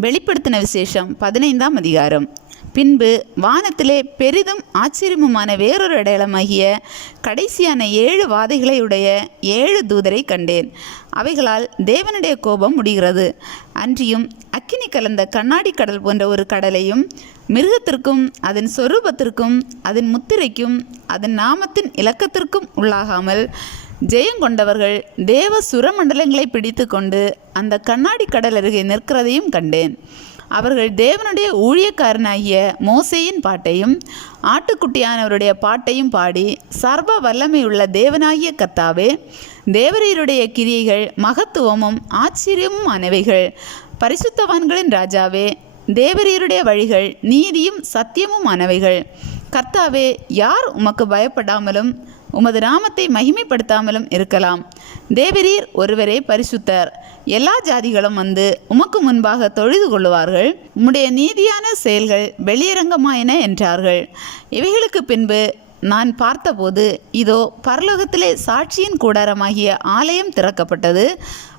வெளிப்படுத்தின விசேஷம் 15ஆம் அதிகாரம். பின்பு வானத்திலே பெரிதும் ஆச்சரியமுமான வேறொரு அடையாளமாகிய கடைசியான 7 வாதைகளை உடைய 7 தூதரை கண்டேன். அவைகளால் தேவனுடைய கோபம் முடிகிறது. அன்றியும் அக்கினி கலந்த கண்ணாடி கடல் போன்ற ஒரு கடலையும், மிருகத்திற்கும் அதன் சொரூபத்திற்கும் அதன் முத்திரைக்கும் அதன் நாமத்தின் இலக்கத்திற்கும் உள்ளாகாமல் ஜெயங்கொண்டவர்கள் தேவ சுரமண்டலங்களை பிடித்து கொண்டு அந்த கண்ணாடி கடல் அருகே நிற்கிறதையும் கண்டேன். அவர்கள் தேவனுடைய ஊழியக்காரனாகிய மோசேயின் பாட்டையும் ஆட்டுக்குட்டியானவருடைய பாட்டையும் பாடி, சர்வ வல்லமையுள்ள தேவனாகிய கர்த்தாவே, தேவரீருடைய கிரியைகள் மகத்துவமும் ஆச்சரியமும் ஆனவைகள். பரிசுத்தவான்களின் ராஜாவே, தேவரீருடைய வழிகள் நீதியும் சத்தியமும் ஆனவைகள். கர்த்தாவே, யார் உமக்கு பயப்படாமலும் உமது நாமத்தை மகிமைப்படுத்தாமலும் இருக்கலாம்? தேவரீர் ஒருவரே பரிசுத்தர். எல்லா ஜாதிகளும் வந்து உமக்கு முன்பாக தொழுது கொள்ளுவார்கள். உம்முடைய நீதியான செயல்கள் வெளியரங்கமாயின என்றார்கள். இவைகளுக்கு பின்பு நான் பார்த்தபோது, இதோ பரலோகத்திலே சாட்சியின் கூடாரமாகிய ஆலயம் திறக்கப்பட்டது.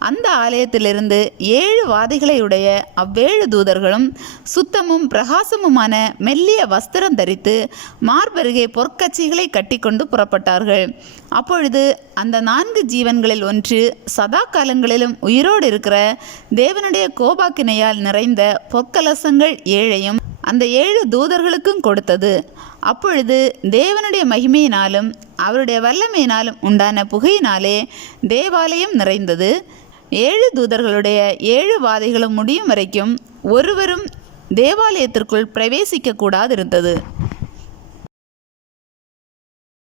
அந்த ஆலயத்திலிருந்து 7 வாதைகளை உடைய அவ்வேழு தூதர்களும் சுத்தமும் பிரகாசமுமான மெல்லிய வஸ்திரம் தரித்து மார்பருகே பொற்கச்சைகளை கட்டிக்கொண்டு புறப்பட்டார்கள். அப்பொழுது அந்த 4 ஜீவன்களில் ஒன்று சதா காலங்களிலும் உயிரோடு இருக்கிற தேவனுடைய கோபாக்கினையால் நிறைந்த பொற்கலசங்கள் 7ஐயும் அந்த 7 தூதர்களுக்கும் கொடுத்தது. அப்பொழுது தேவனுடைய மகிமையினாலும் அவருடைய வல்லமையினாலும் உண்டான புகையினாலே தேவாலயம் நிறைந்தது. 7 தூதர்களுடைய 7 வாதைகளும் முடியும் வரைக்கும் ஒருவரும் தேவாலயத்திற்குள் பிரவேசிக்க கூடாதிருந்தது.